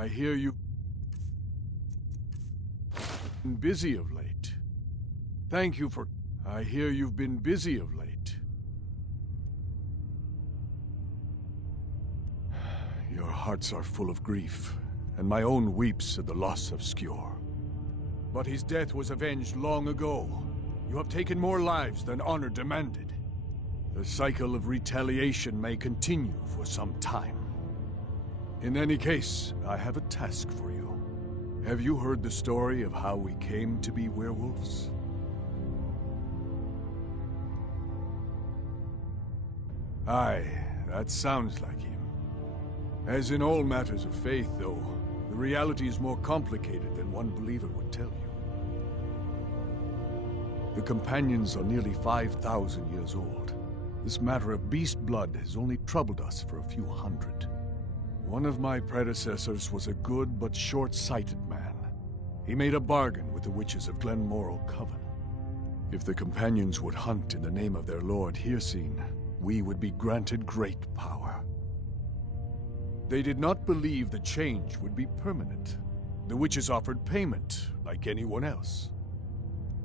I hear you've been busy of late. Thank you for... I hear you've been busy of late. Your hearts are full of grief, and my own weeps at the loss of Skjor. But his death was avenged long ago. You have taken more lives than honor demanded. The cycle of retaliation may continue for some time. In any case, I have a task for you. Have you heard the story of how we came to be werewolves? Aye, that sounds like him. As in all matters of faith, though, the reality is more complicated than one believer would tell you. The companions are nearly 5,000 years old. This matter of beast blood has only troubled us for a few hundred. One of my predecessors was a good but short-sighted man. He made a bargain with the witches of Glenmoral Coven. If the companions would hunt in the name of their lord Hircine, we would be granted great power. They did not believe the change would be permanent. The witches offered payment, like anyone else.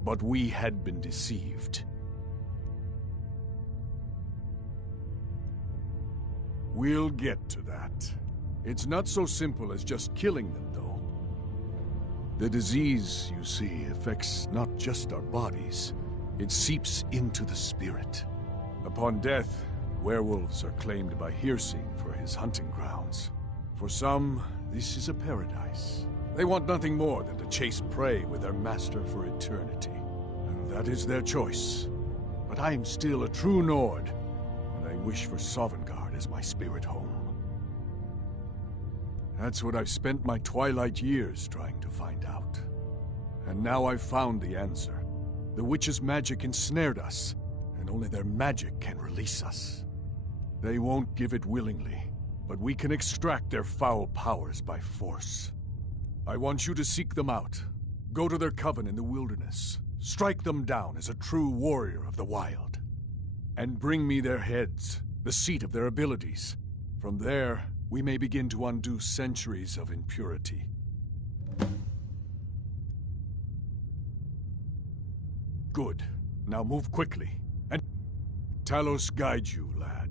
But we had been deceived. We'll get to that. It's not so simple as just killing them, though. The disease, you see, affects not just our bodies. It seeps into the spirit. Upon death, werewolves are claimed by Hircine for his hunting grounds. For some, this is a paradise. They want nothing more than to chase prey with their master for eternity. And that is their choice. But I am still a true Nord, and I wish for Sovngarde as my spirit home. That's what I've spent my twilight years trying to find out. And now I've found the answer. The witch's magic ensnared us, and only their magic can release us. They won't give it willingly, but we can extract their foul powers by force. I want you to seek them out. Go to their coven in the wilderness. Strike them down as a true warrior of the wild. And bring me their heads, the seat of their abilities. From there, we may begin to undo centuries of impurity. Good. Now move quickly. And Talos guide you, lad.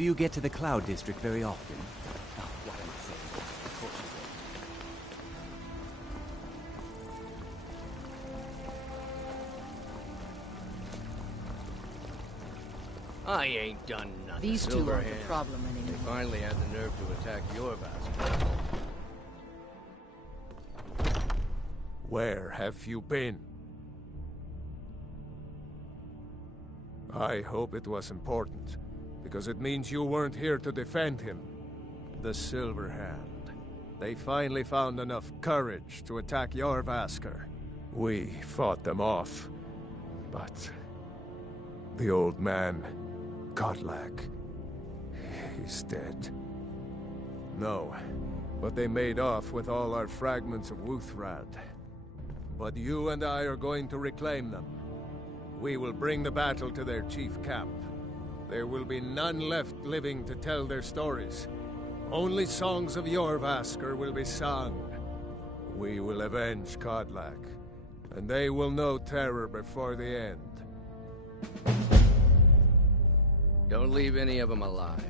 Do you get to the Cloud District very often? Oh, what am I saying? Of course you I ain't done nothing. These two aren't the problem They anymore. finally had the nerve to attack your vassal. Where have you been? I hope it was important, because it means you weren't here to defend him. The Silver Hand. They finally found enough courage to attack Jorvaskr. We fought them off, but the old man, Godlak, he's dead. No, but they made off with all our fragments of Wuthrad. But you and I are going to reclaim them. We will bring the battle to their chief camp. There will be none left living to tell their stories. Only songs of Jorvaskr will be sung. We will avenge Godlak, and they will know terror before the end. Don't leave any of them alive.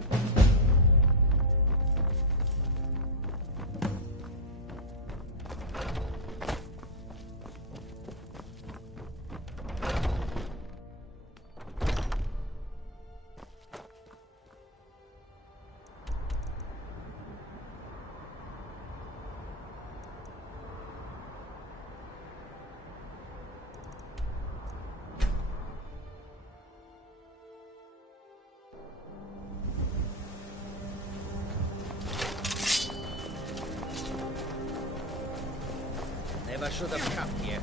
Never should have come here.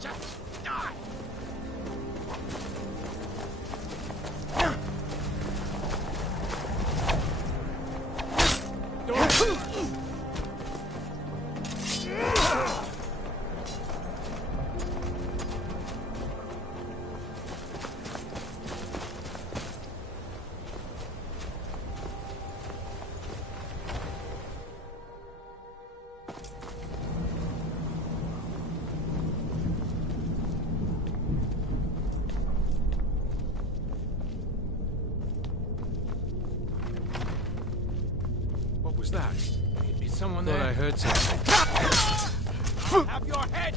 Just die! What was that? Is someone Thought there? I heard something. I'll have your head!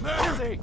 Mercy!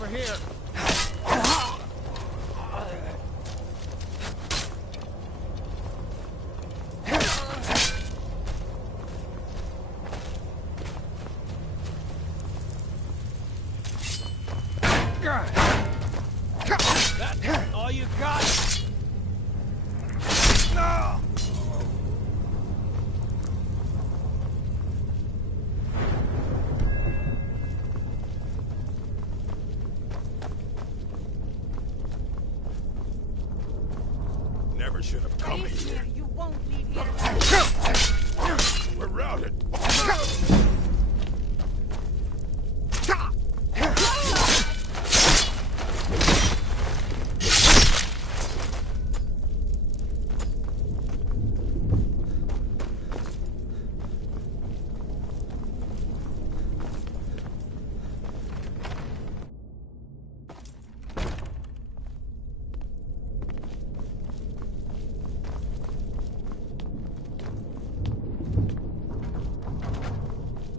Over here. That's all you got? No! Never should have come here. You won't leave here. We're routed.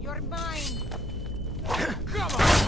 You're mine. Come on!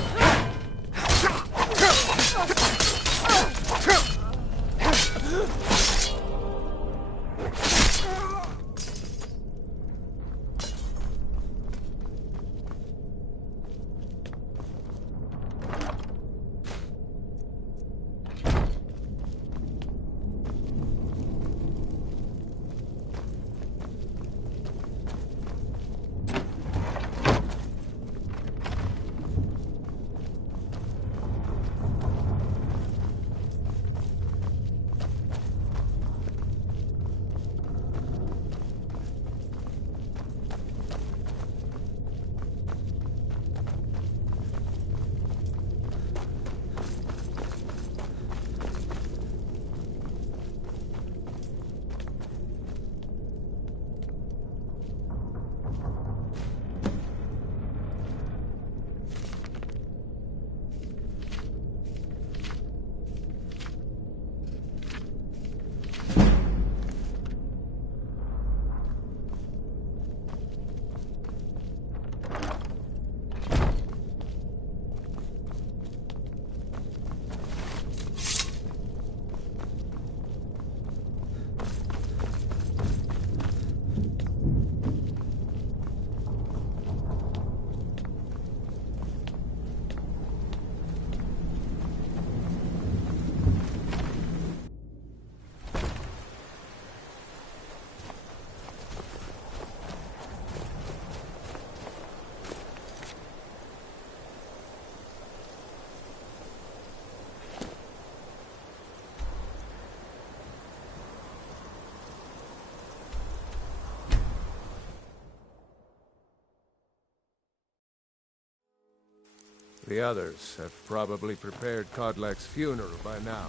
The others have probably prepared Kodlak's funeral by now.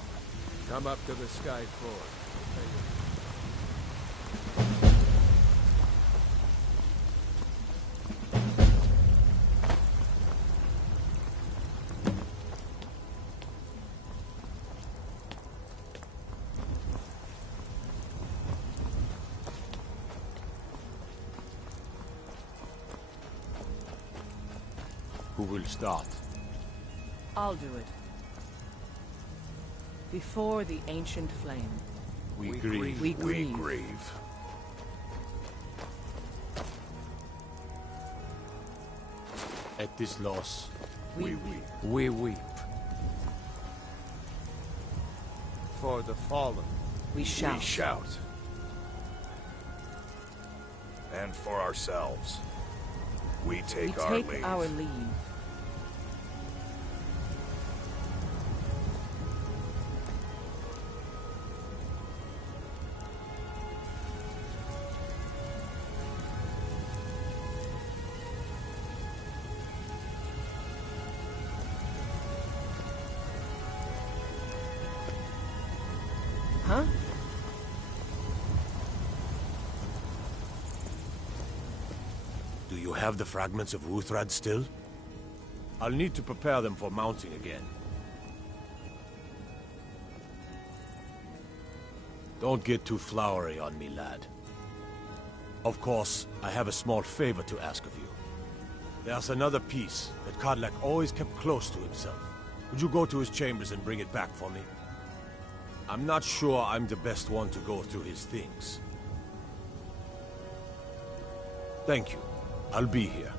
Come up to the Sky Ford. Who will start? I'll do it. Before the ancient flame. We grieve. We grieve. At this loss, We weep. We weep. For the fallen. We shout. We shout. And for ourselves, we We take our take leave. our leave. Huh? Do you have the fragments of Wuthrad still? I'll need to prepare them for mounting again. Don't get too flowery on me, lad. Of course, I have a small favor to ask of you. There's another piece that Kodlak always kept close to himself. Would you go to his chambers and bring it back for me? I'm not sure I'm the best one to go through his things. Thank you. I'll be here.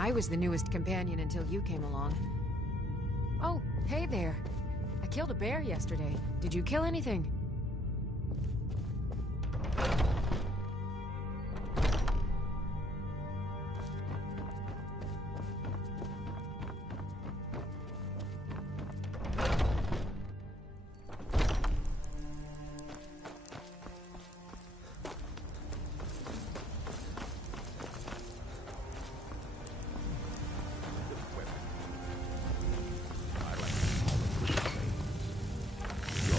I was the newest companion until you came along. Oh, hey there. I killed a bear yesterday. Did you kill anything?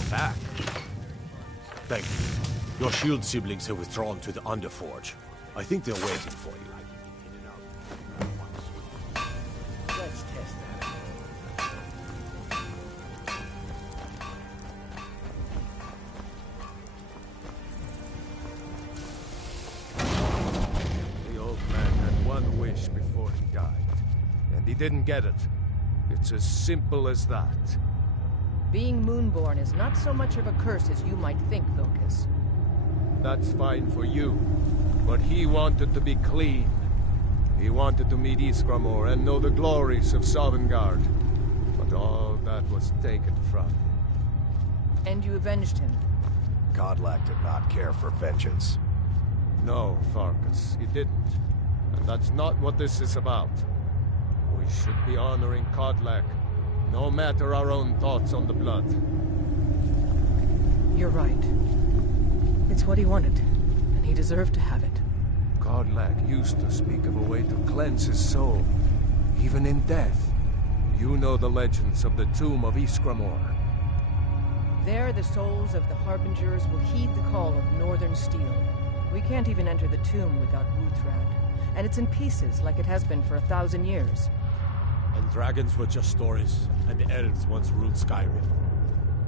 Back. Thank you. Your shield siblings have withdrawn to the Underforge. I think they're waiting for you. Let's test that. The old man had one wish before he died, and he didn't get it. It's as simple as that. Being Moonborn is not so much of a curse as you might think, Vilcus. That's fine for you, but he wanted to be clean. He wanted to meet Iskramor and know the glories of Sovngarde. But all that was taken from him. And you avenged him. Godlack did not care for vengeance. No, Farkas, he didn't. And that's not what this is about. We should be honoring Kodlak, no matter our own thoughts on the blood. You're right. It's what he wanted, and he deserved to have it. Kodlak used to speak of a way to cleanse his soul, even in death. You know the legends of the tomb of Iskramor. There, the souls of the Harbingers will heed the call of Northern Steel. We can't even enter the tomb without Wuthrad, and it's in pieces like it has been for 1,000 years. And dragons were just stories, and the elves once ruled Skyrim.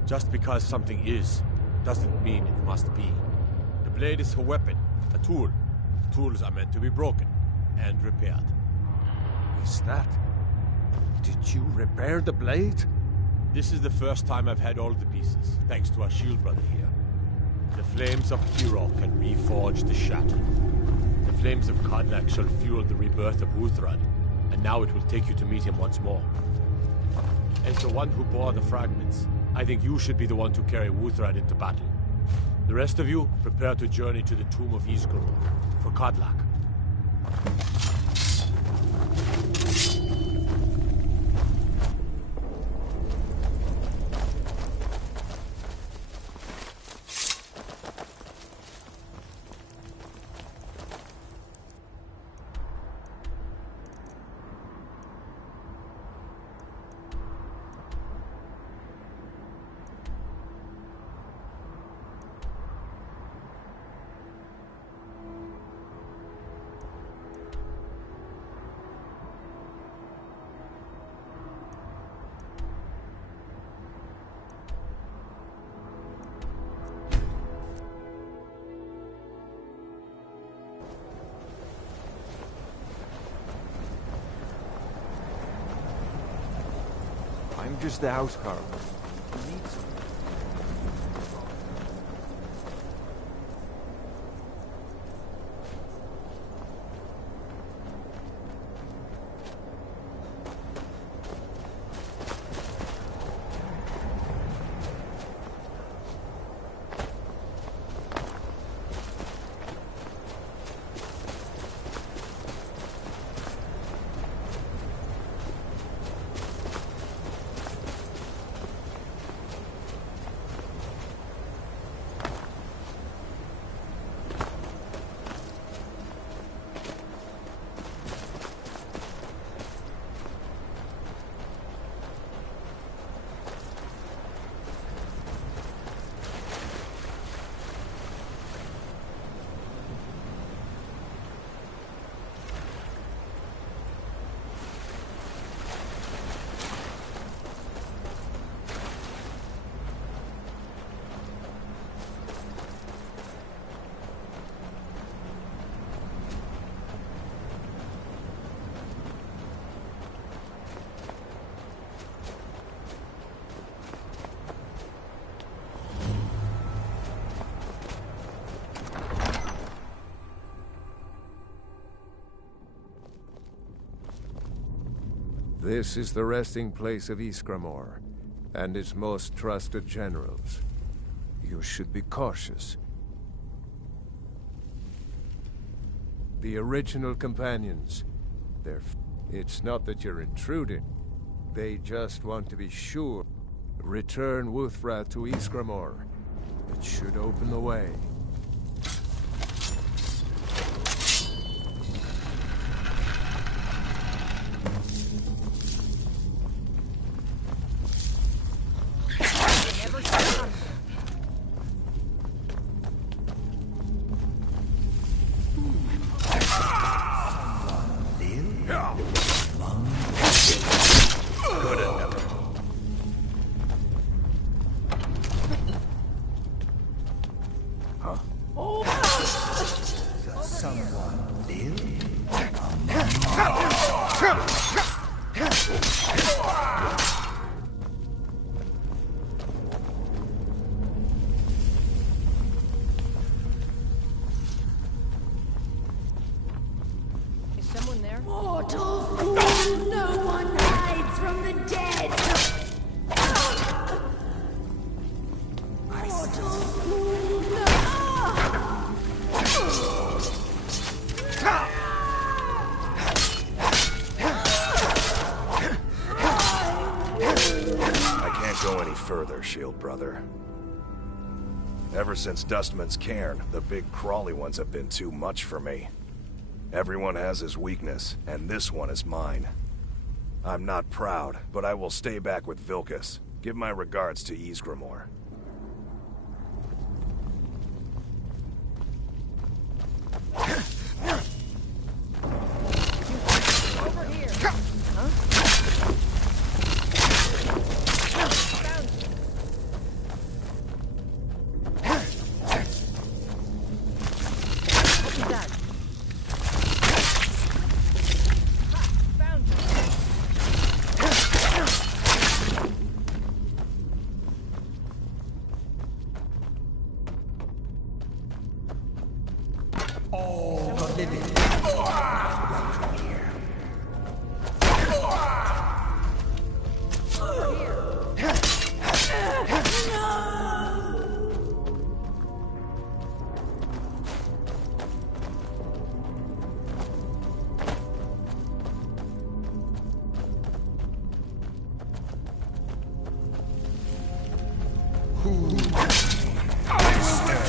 Just because something is, doesn't mean it must be. The blade is a weapon, a tool. Tools are meant to be broken and repaired. Is that... Did you repair the blade? This is the first time I've had all the pieces, thanks to our shield brother here. The flames of Hero can reforge the Shattered. The flames of Kodlak shall fuel the rebirth of Wuthrad, and now it will take you to meet him once more. As the one who bore the fragments, I think you should be the one to carry Wuthrad into battle. The rest of you, prepare to journey to the tomb of Iskramor for Kodlak. just the house, Carl. You need some. This is the resting place of Ysgramor, and its most trusted generals. You should be cautious. The original companions, it's not that you're intruding. They just want to be sure. Return Wuthra to Ysgramor. It should open the way. Mortal fool, no one hides from the dead! Mortal fool, no... I can't go any further, Shield Brother. Ever since Dustman's Cairn, the big crawly ones have been too much for me. Everyone has his weakness, and this one is mine. I'm not proud, but I will stay back with Vilkas. Give my regards to Ysgramor. Over here. Huh? What was that?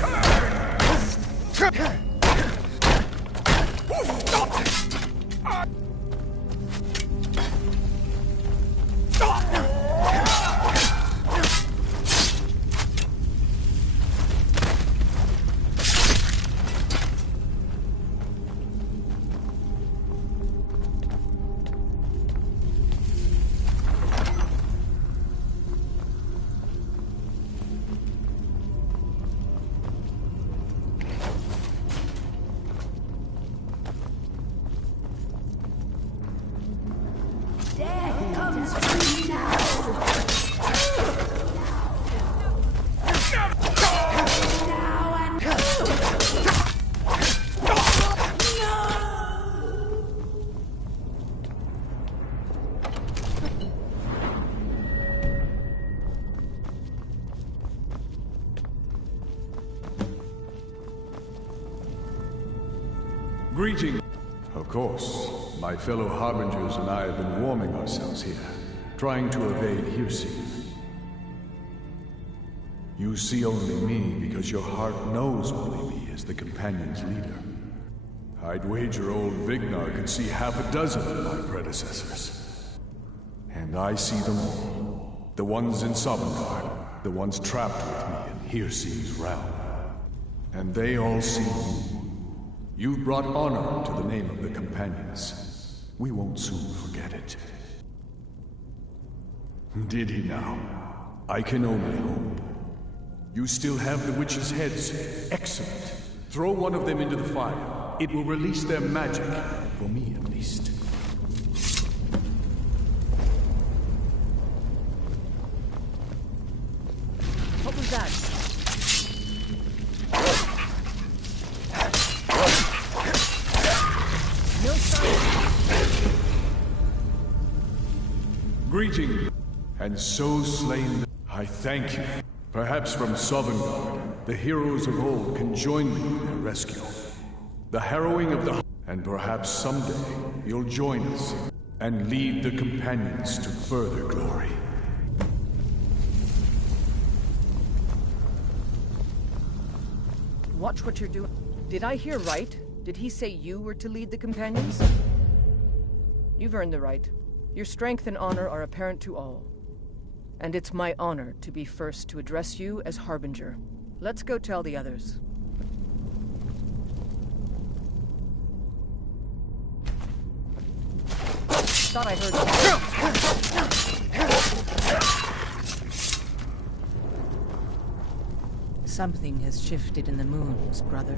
Greeting. Of course, my fellow Harbingers and I have been warming ourselves here, trying to evade hearsay. You see only me because your heart knows only me as the Companion's leader. I'd wager old Vignar could see half a dozen of my predecessors. And I see them all. The ones in Sovngarde, the ones trapped with me in Hearsay's realm. And they all see you. You've brought honor to the name of the Companions. We won't soon forget it. Did he now? I can only hope. You still have the witches' heads. Excellent. Throw one of them into the fire. It will release their magic. For me, at least. What was that? No sign. Greeting. And so slain. I thank you. Perhaps from Sovngarde, the heroes of old can join me in their rescue. The harrowing of the... And perhaps someday, you'll join us and lead the Companions to further glory. Watch what you're doing. Did I hear right? Did he say you were to lead the Companions? You've earned the right. Your strength and honor are apparent to all. And it's my honor to be first to address you as Harbinger. Let's go tell the others. Thought I heard... Something has shifted in the moons, brother.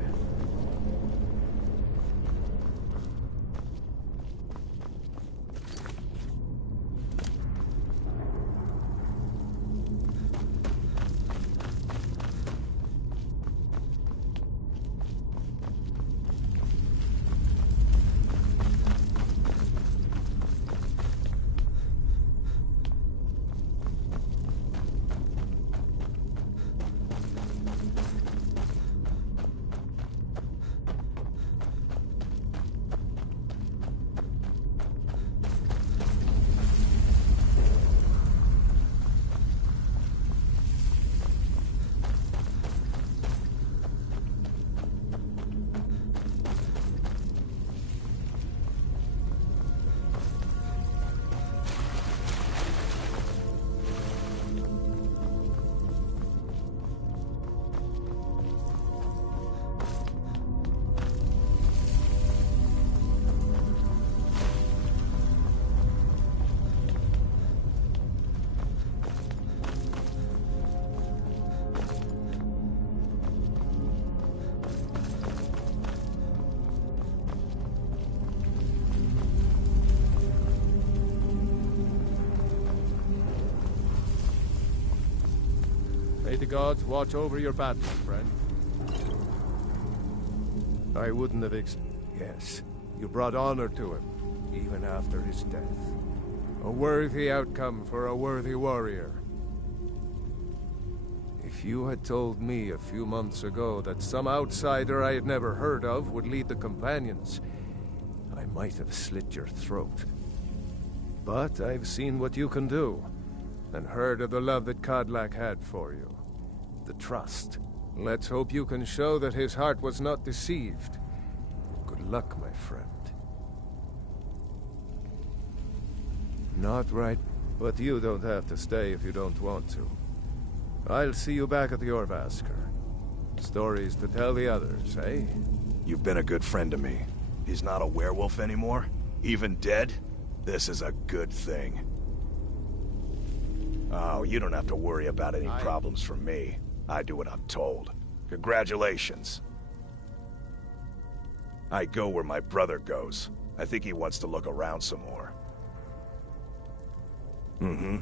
May the gods watch over your battle, friend. I wouldn't have Yes, you brought honor to him, even after his death. A worthy outcome for a worthy warrior. If you had told me a few months ago that some outsider I had never heard of would lead the Companions, I might have slit your throat. But I've seen what you can do, and heard of the love that Kodlak had for you. The trust. Let's hope you can show that his heart was not deceived. Good luck, my friend. Not right, but you don't have to stay if you don't want to. I'll see you back at the Orvasker. Stories to tell the others, eh? You've been a good friend to me. He's not a werewolf anymore? Even dead? This is a good thing. Oh, you don't have to worry about any problems from me. I do what I'm told. Congratulations. I go where my brother goes. I think he wants to look around some more. Mm-hmm.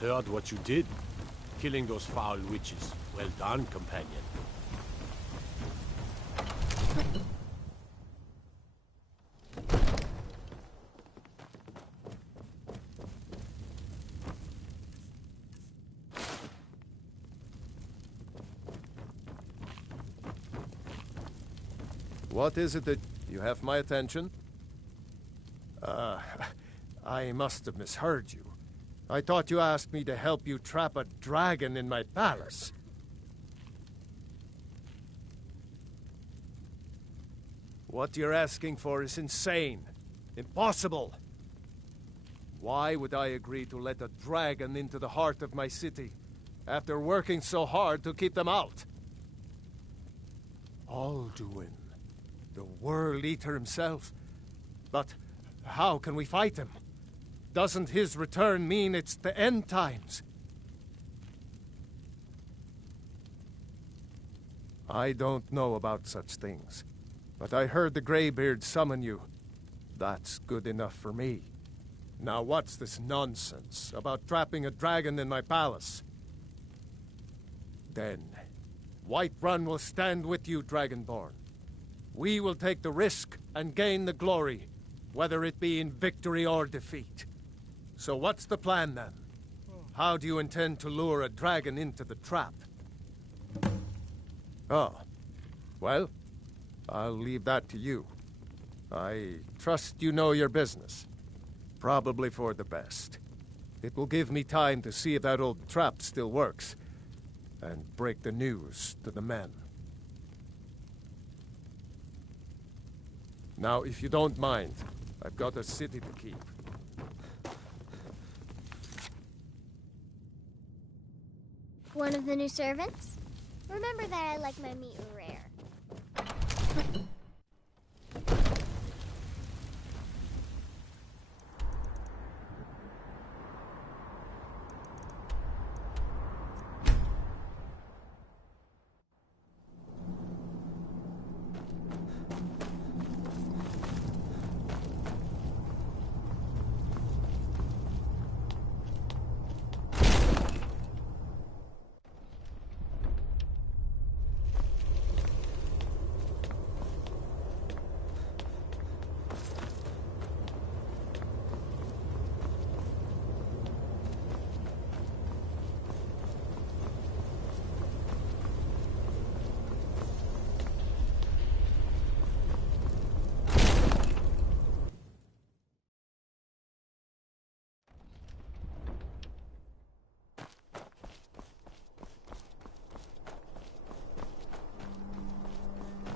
heard what you did. Killing those foul witches. Well done, companion. What is it that you have my attention? I must have misheard you. I thought you asked me to help you trap a dragon in my palace. What you're asking for is insane. Impossible. Why would I agree to let a dragon into the heart of my city after working so hard to keep them out? Alduin, the World Eater himself. But how can we fight him? Doesn't his return mean it's the end times? I don't know about such things, but I heard the Greybeard summon you. That's good enough for me. Now what's this nonsense about trapping a dragon in my palace? Then, Whiterun will stand with you, Dragonborn. We will take the risk and gain the glory, whether it be in victory or defeat. So what's the plan, then? How do you intend to lure a dragon into the trap? Oh. Well, I'll leave that to you. I trust you know your business. Probably for the best. It will give me time to see if that old trap still works, and break the news to the men. Now, if you don't mind, I've got a city to keep. One of the new servants? Remember that I like my meat rare.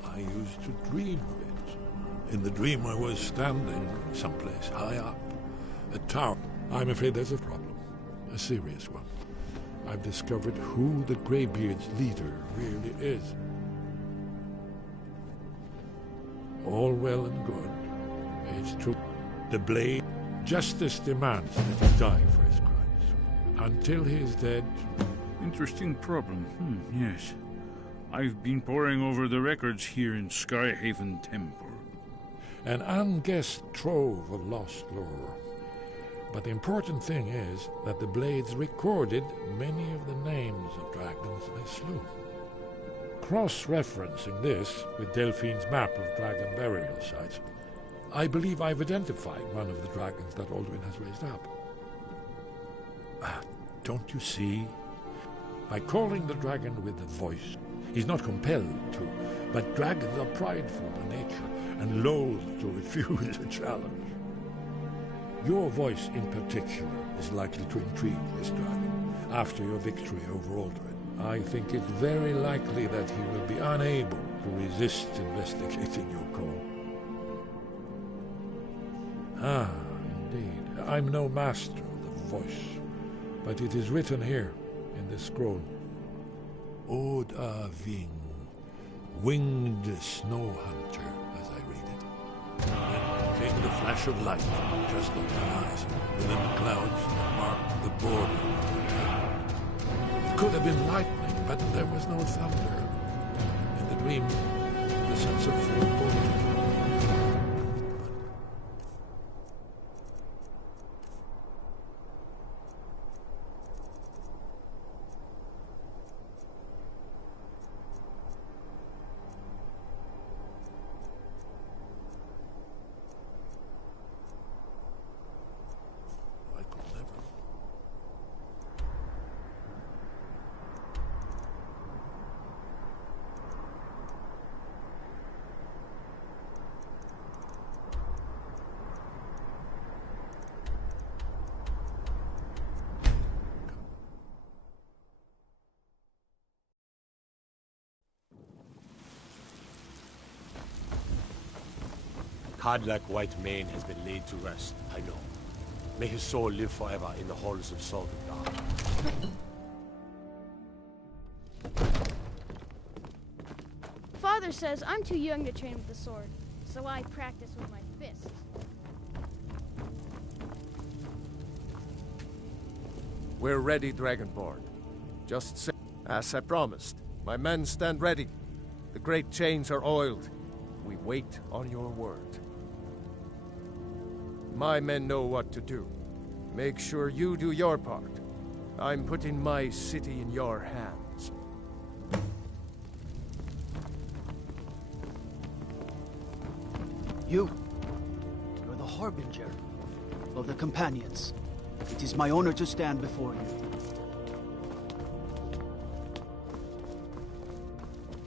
I used to dream of it. In the dream I was standing someplace high up, a tower. I'm afraid there's a problem, a serious one. I've discovered who the Greybeard's leader really is. All well and good. It's true. The blade, justice demands that he die for his crimes. Until he is dead... Interesting problem. Yes. I've been poring over the records here in Skyhaven Temple. An unguessed trove of lost lore. But the important thing is that the blades recorded many of the names of dragons they slew. Cross-referencing this with Delphine's map of dragon burial sites, I believe I've identified one of the dragons that Alduin has raised up. Don't you see? By calling the dragon with the voice, he's not compelled to, but dragons are prideful by nature and loath to refuse a challenge. Your voice in particular is likely to intrigue this dragon after your victory over Alduin. I think it's very likely that he will be unable to resist investigating your call. Ah, indeed. I'm no master of the voice, but it is written here in this scroll. Ode a Ving, winged snow hunter, as I read it. Then came the flash of light, just on the horizon, within the clouds that marked the border. It could have been lightning, but there was no thunder. In the dream, the sense of foreboding. Codlac White Mane has been laid to rest, I know. May his soul live forever in the halls of Sovngarde. Father says I'm too young to train with the sword, so I practice with my fists. We're ready, Dragonborn. Just say, as I promised, my men stand ready. The great chains are oiled. We wait on your word. My men know what to do. Make sure you do your part. I'm putting my city in your hands. You're the Harbinger of the Companions. It is my honor to stand before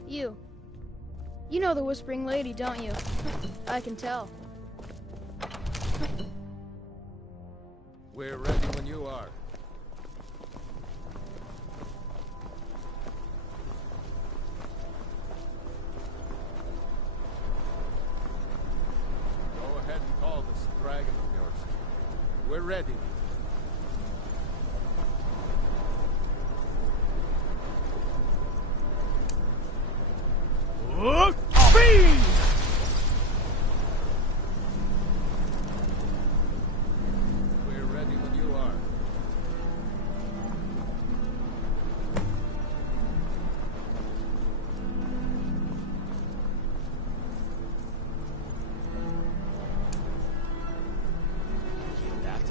you. You know the Whispering Lady, don't you? I can tell. We're ready when you are. Go ahead and call this dragon of yours. We're ready. We're ready when you are. Hear that?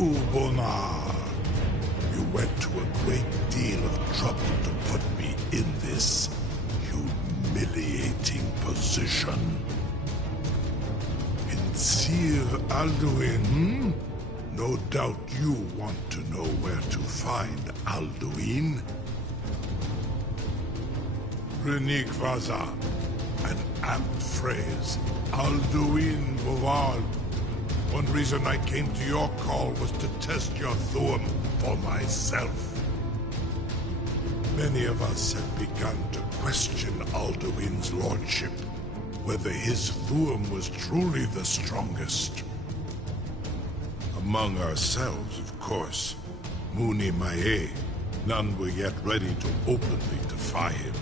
Ubona, you went to a great deal of trouble to put me in this humiliating position. Sir Alduin, hmm? No doubt you want to know where to find Alduin. Renikvaza, an apt phrase. Alduin Bovard. One reason I came to your call was to test your Thuum for myself. Many of us have begun to question Alduin's lordship, whether his Thuum was truly the strongest. Among ourselves, of course. Muni Mae, none were yet ready to openly defy him.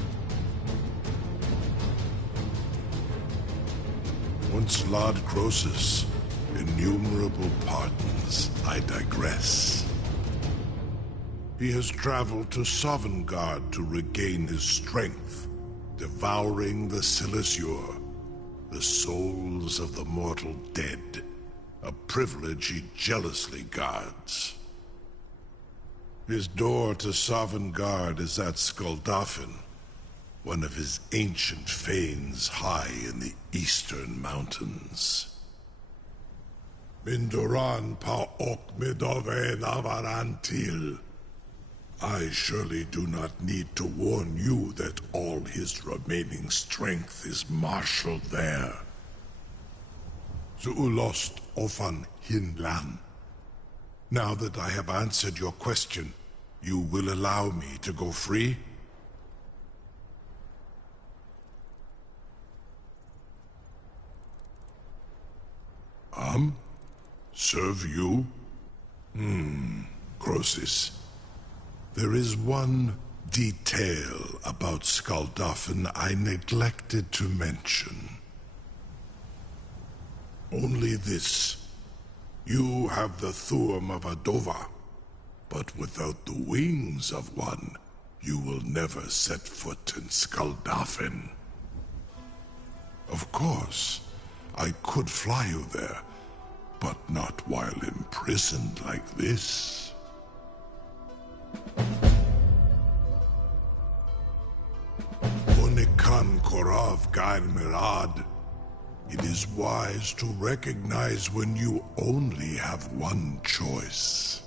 Once Lord Croesus, innumerable pardons, I digress. He has traveled to Sovngarde to regain his strength, devouring the Silesure, the souls of the mortal dead, a privilege he jealously guards. His door to Sovngarde is at Skuldafn, one of his ancient fanes high in the eastern mountains. Mindoran pa ok midove navarantil. I surely do not need to warn you that all his remaining strength is marshaled there. Zuulost ofan hinlan. Now that I have answered your question, you will allow me to go free? come? Serve you? Croesus. There is one detail about Skuldafn I neglected to mention. Only this. You have the Thuum of a Dova, but without the wings of one, you will never set foot in Skuldafn. Of course, I could fly you there, but not while imprisoned like this. Onikan Korav Gair Mirad. It is wise to recognize when you only have one choice.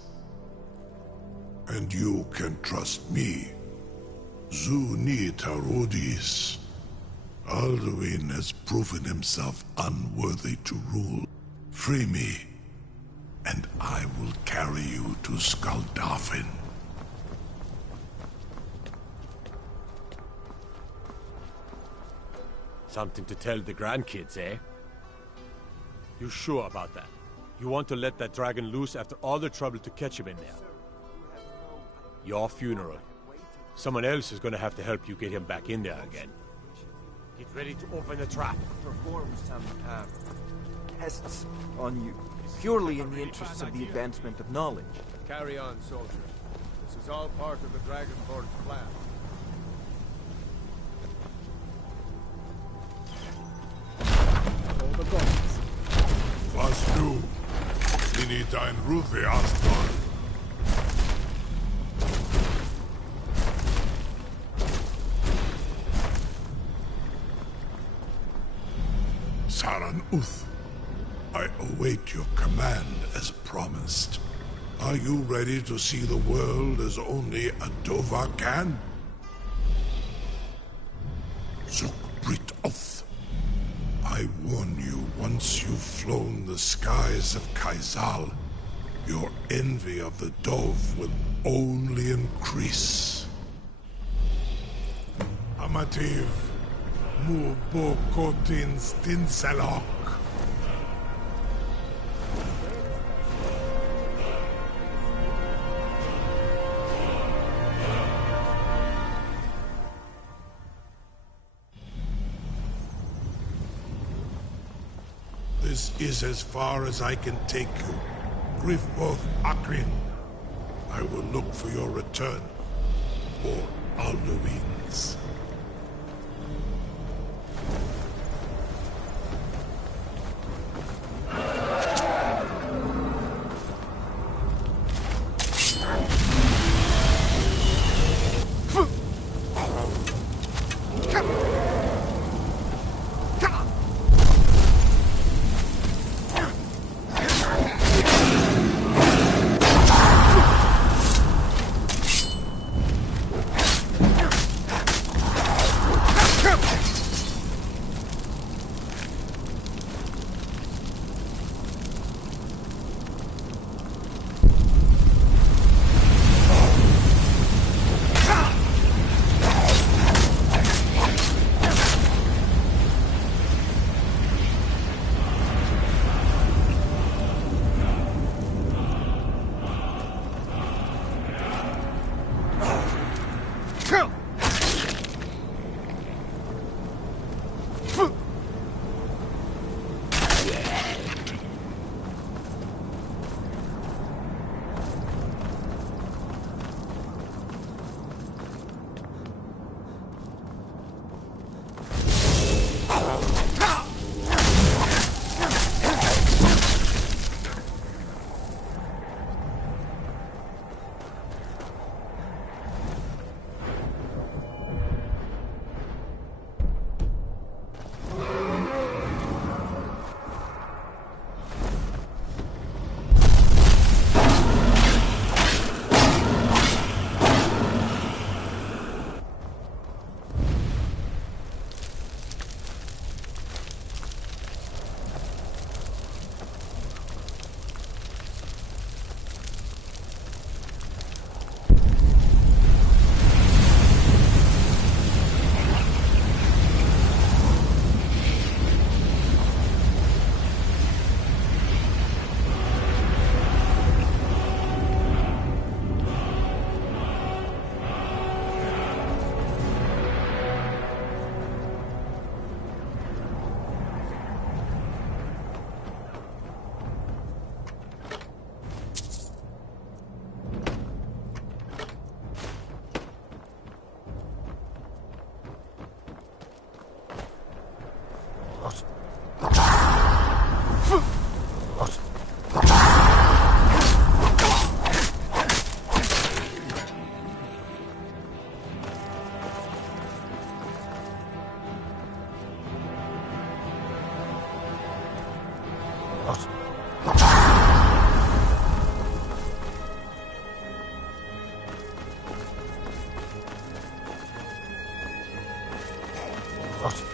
And you can trust me. Zuni Tarodis. Alduin has proven himself unworthy to rule. Free me, and I will carry you to Skuldafn. Something to tell the grandkids, eh? You sure about that? You want to let that dragon loose after all the trouble to catch him in there? Your funeral. Someone else is gonna have to help you get him back in there again. Get ready to open the trap. Perform some tests on you, purely in the interests of the advancement of knowledge. Carry on, soldier. This is all part of the Dragonborn's plan. Roll the bones. Was du? Ini dein Rufe Astral. Saran Uth, I await your command as promised. Are you ready to see the world as only a Dova can? Zuk Brit Oth. I warn you, once you've flown the skies of Kaizal, your envy of the Dove will only increase. Amativ, Mubo Kotin Stinselok. This is as far as I can take you. Grifboth Akrin. I will look for your return. Or Alduin's. What?